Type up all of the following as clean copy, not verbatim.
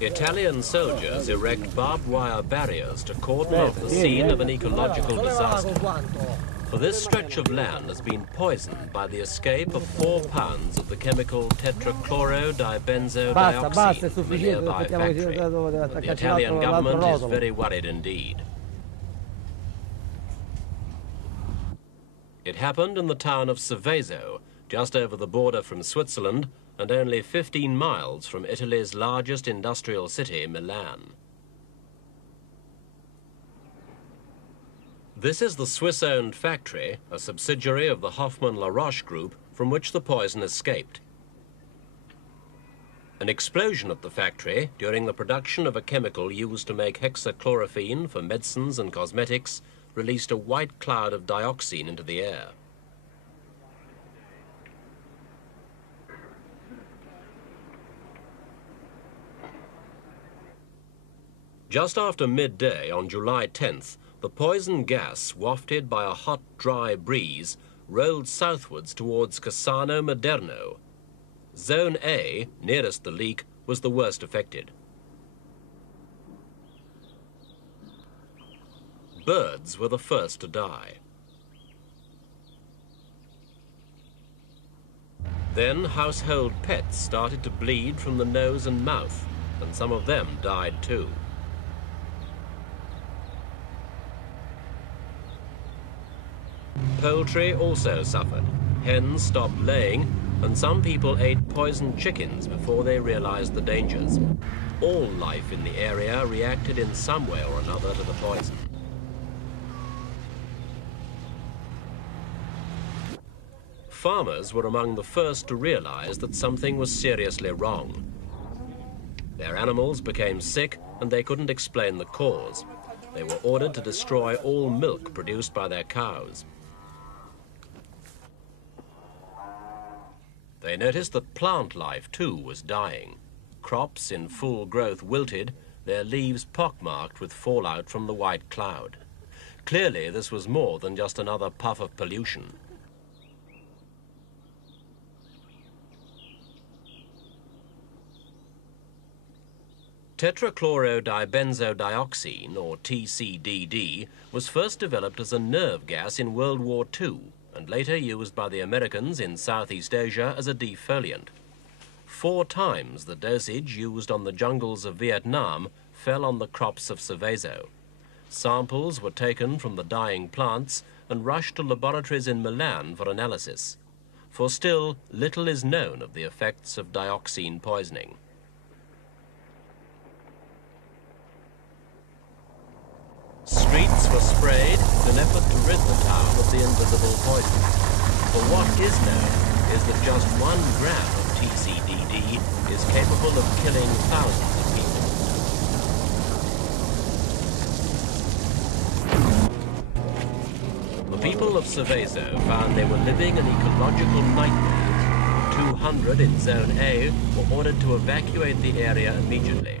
Italian soldiers erect barbed wire barriers to cordon off the scene of an ecological disaster. For this stretch of land has been poisoned by the escape of 4 pounds of the chemical tetrachloro-dibenzodioxine from a nearby factory. The Italian government is very worried indeed. It happened in the town of Seveso, just over the border from Switzerland and only 15 miles from Italy's largest industrial city, Milan. This is the Swiss-owned factory, a subsidiary of the Hoffmann-La Roche group, from which the poison escaped. An explosion at the factory during the production of a chemical used to make hexachlorophene for medicines and cosmetics released a white cloud of dioxine into the air. Just after midday on July 10th, the poison gas, wafted by a hot, dry breeze, rolled southwards towards Cassano Maderno. Zone A, nearest the leak, was the worst affected. Birds were the first to die. Then household pets started to bleed from the nose and mouth, and some of them died too. Poultry also suffered. Hens stopped laying, and some people ate poisoned chickens before they realized the dangers. All life in the area reacted in some way or another to the poison. Farmers were among the first to realize that something was seriously wrong. Their animals became sick, and they couldn't explain the cause. They were ordered to destroy all milk produced by their cows. They noticed that plant life, too, was dying. Crops in full growth wilted, their leaves pockmarked with fallout from the white cloud. Clearly, this was more than just another puff of pollution. Tetrachloro-dibenzodioxine, or TCDD, was first developed as a nerve gas in World War II, and later used by the Americans in Southeast Asia as a defoliant. 4 times the dosage used on the jungles of Vietnam fell on the crops of Seveso. Samples were taken from the dying plants and rushed to laboratories in Milan for analysis. For still, little is known of the effects of dioxine poisoning. Streets were sprayed in an effort to rid the town of the invisible poison. For what is known is that just 1 gram of TCDD is capable of killing thousands of people. The people of Seveso found they were living an ecological nightmare. 200 in Zone A were ordered to evacuate the area immediately.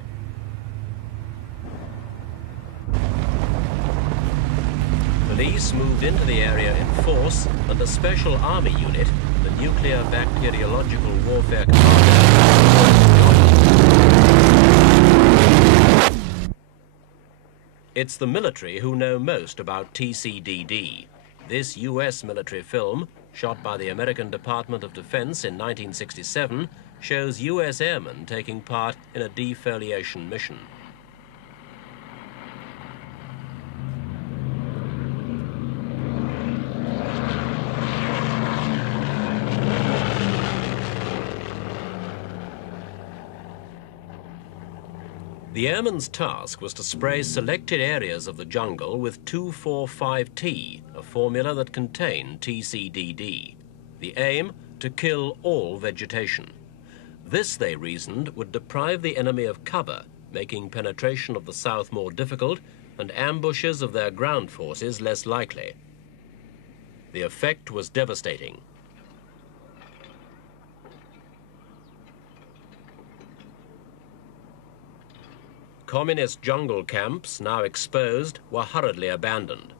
Police moved into the area in force, and a special army unit, the Nuclear Bacteriological Warfare Command. It's the military who know most about TCDD. This US military film, shot by the American Department of Defense in 1967, shows US airmen taking part in a defoliation mission. The airman's task was to spray selected areas of the jungle with 2,4,5-T, a formula that contained TCDD. The aim, to kill all vegetation. This, they reasoned, would deprive the enemy of cover, making penetration of the south more difficult and ambushes of their ground forces less likely. The effect was devastating. Communist jungle camps, now exposed, were hurriedly abandoned.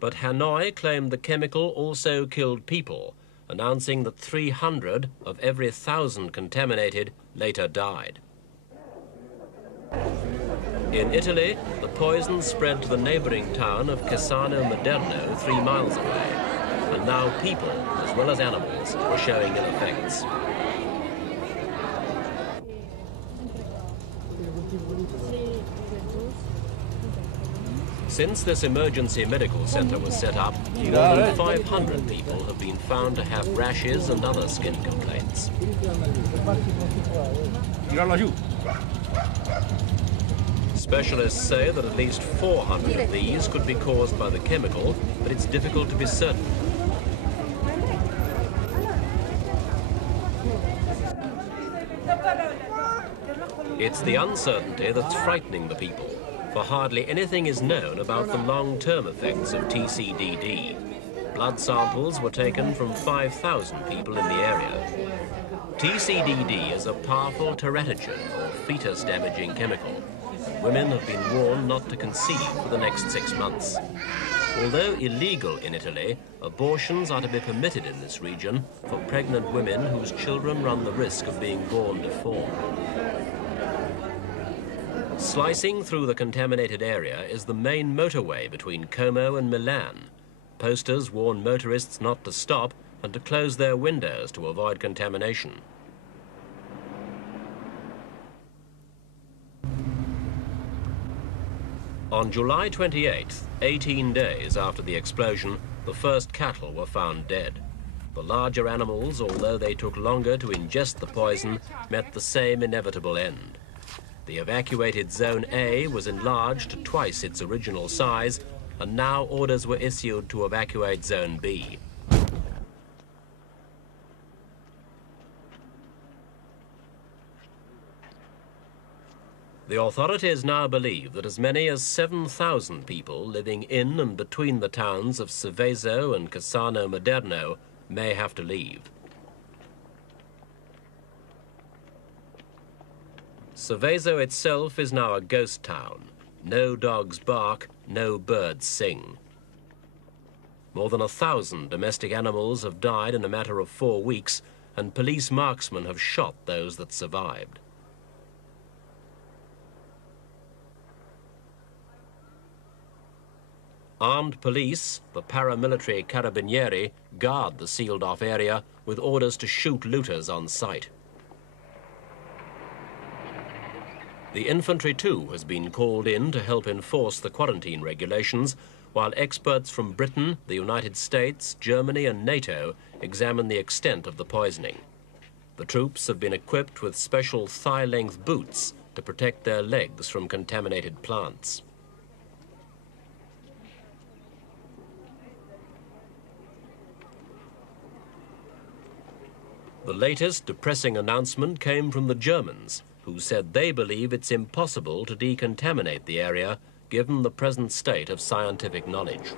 But Hanoi claimed the chemical also killed people, announcing that 300 of every 1,000 contaminated later died. In Italy, the poison spread to the neighboring town of Cassano Maderno 3 miles away, and now people, as well as animals, were showing ill effects. Since this emergency medical center was set up, more than 500 people have been found to have rashes and other skin complaints. Specialists say that at least 400 of these could be caused by the chemical, but it's difficult to be certain. It's the uncertainty that's frightening the people, for hardly anything is known about the long-term effects of TCDD. Blood samples were taken from 5,000 people in the area. TCDD is a powerful teratogen, or fetus-damaging chemical. Women have been warned not to conceive for the next 6 months. Although illegal in Italy, abortions are to be permitted in this region for pregnant women whose children run the risk of being born deformed. Slicing through the contaminated area is the main motorway between Como and Milan. Posters warn motorists not to stop and to close their windows to avoid contamination. On July 28th, 18 days after the explosion, the first cattle were found dead. The larger animals, although they took longer to ingest the poison, met the same inevitable end. The evacuated Zone A was enlarged to twice its original size, and now orders were issued to evacuate Zone B. The authorities now believe that as many as 7,000 people living in and between the towns of Seveso and Cassano Maderno may have to leave. Seveso itself is now a ghost town. No dogs bark, no birds sing. More than 1,000 domestic animals have died in a matter of 4 weeks, and police marksmen have shot those that survived. Armed police, the paramilitary carabinieri, guard the sealed-off area with orders to shoot looters on sight. The infantry, too, has been called in to help enforce the quarantine regulations, while experts from Britain, the United States, Germany and NATO examine the extent of the poisoning. The troops have been equipped with special thigh-length boots to protect their legs from contaminated plants. The latest depressing announcement came from the Germans, who said they believe it's impossible to decontaminate the area given the present state of scientific knowledge.